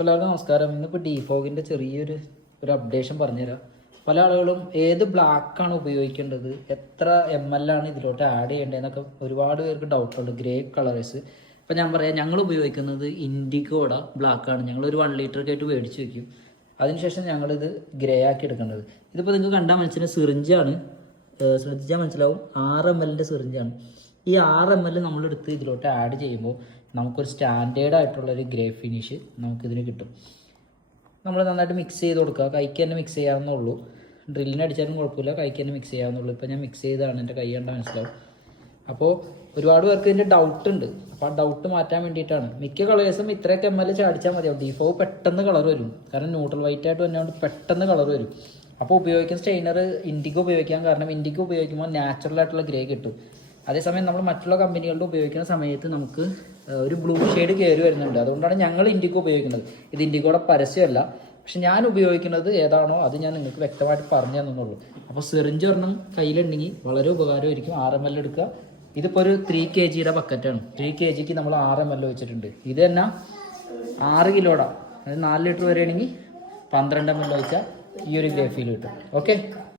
എല്ലാവർക്കും നമസ്കാരം. ഇന്നിപ്പോൾ ഡിഫോഗിൻ്റെ ചെറിയൊരു അപ്ഡേഷൻ പറഞ്ഞുതരാം. പല ആളുകളും ഏത് ബ്ലാക്കാണ് ഉപയോഗിക്കേണ്ടത്, എത്ര ML ആണ് ഇതിലോട്ട് ആഡ് ചെയ്യേണ്ടതെന്നൊക്കെ ഒരുപാട് പേർക്ക് ഡൗട്ടുണ്ട്. ഗ്രേ കളേഴ്സ് ഇപ്പോൾ ഞാൻ പറയാം, ഞങ്ങൾ ഉപയോഗിക്കുന്നത് ഇൻഡിഗോയുടെ ബ്ലാക്കാണ്. ഞങ്ങളൊരു 1 ലിറ്ററൊക്കെ ആയിട്ട് മേടിച്ച് വയ്ക്കും. അതിനുശേഷം ഞങ്ങളിത് ഗ്രേ ആക്കി എടുക്കേണ്ടത്. ഇതിപ്പോൾ നിങ്ങൾക്ക് കണ്ടാൽ മനസ്സിലായി സിറിഞ്ചാണ്, ശ്രദ്ധിച്ചാൽ മനസ്സിലാവും. 6 ml സിറിഞ്ചാണ്. ഈ 6 ml നമ്മളെടുത്ത് ഇതിലോട്ട് ആഡ് ചെയ്യുമ്പോൾ നമുക്കൊരു സ്റ്റാൻഡേർഡ് ആയിട്ടുള്ളൊരു ഗ്രേ ഫിനിഷ് നമുക്കിതിന് കിട്ടും. നമ്മൾ നന്നായിട്ട് മിക്സ് ചെയ്ത് കൊടുക്കുക. കൈക്ക് തന്നെ മിക്സ് ചെയ്യാവുന്നുള്ളൂ. ഡ്രില്ലിന് അടിച്ചാലും കുഴപ്പമില്ല, കൈക്ക് തന്നെ മിക്സ് ചെയ്യാവുന്നുള്ളൂ. ഇപ്പോൾ ഞാൻ മിക്സ് ചെയ്തതാണ്, എൻ്റെ കൈ കണ്ടാൽ മനസ്സിലാവും. അപ്പോൾ ഒരുപാട് പേർക്ക് ഇതിൻ്റെ ഡൗട്ട് ഉണ്ട്. അപ്പോൾ ആ ഡൗട്ട് മാറ്റാൻ വേണ്ടിയിട്ടാണ്. മിക്ക കളേഴ്സും ഇത്രയൊക്കെ ML ചാടിച്ചാൽ മതിയാവും. ഡിഫോഗ് പെട്ടെന്ന് കളർ വരും, കാരണം ന്യൂട്രൽ വൈറ്റ് ആയിട്ട് വന്നുകൊണ്ട് പെട്ടെന്ന് കളർ വരും. അപ്പോൾ ഉപയോഗിക്കുന്ന സ്റ്റെയിനർ ഇൻഡിഗോ ഉപയോഗിക്കാൻ കാരണം ഇൻഡിഗോ ഉപയോഗിക്കുമ്പോൾ നാച്ചുറൽ ആയിട്ടുള്ള ഗ്രേ കിട്ടും. അതേസമയം നമ്മൾ മറ്റുള്ള കമ്പനികളുടെ ഉപയോഗിക്കുന്ന സമയത്ത് നമുക്ക് ഒരു ബ്ലൂ ഷെയ്ഡ് കയറി വരുന്നുണ്ട്. അതുകൊണ്ടാണ് ഞങ്ങൾ ഇൻഡിഗോ ഉപയോഗിക്കുന്നത്. ഇത് ഇൻഡിഗോയുടെ പരസ്യമല്ല, പക്ഷെ ഞാൻ ഉപയോഗിക്കുന്നത് ഏതാണോ അത് ഞാൻ നിങ്ങൾക്ക് വ്യക്തമായിട്ട് പറഞ്ഞു തന്നുള്ളൂ. അപ്പോൾ സിറിഞ്ച് ഒരെണ്ണം കയ്യിലുണ്ടെങ്കിൽ വളരെ ഉപകാരമായിരിക്കും. 6 ml എടുക്കുക. ഇതിപ്പോൾ ഒരു 3 kgയുടെ ബക്കറ്റാണ്. 3 kgക്ക് നമ്മൾ 6 ml വെച്ചിട്ടുണ്ട്. ഇത് തന്നെ 6 കിലോയുടെ, അതായത് 4 ലിറ്റർ വരെയാണെങ്കിൽ 12 ml വെച്ചാൽ ഈ ഒരു ഗ്രേ ഫീൽ കിട്ടും. ഓക്കെ.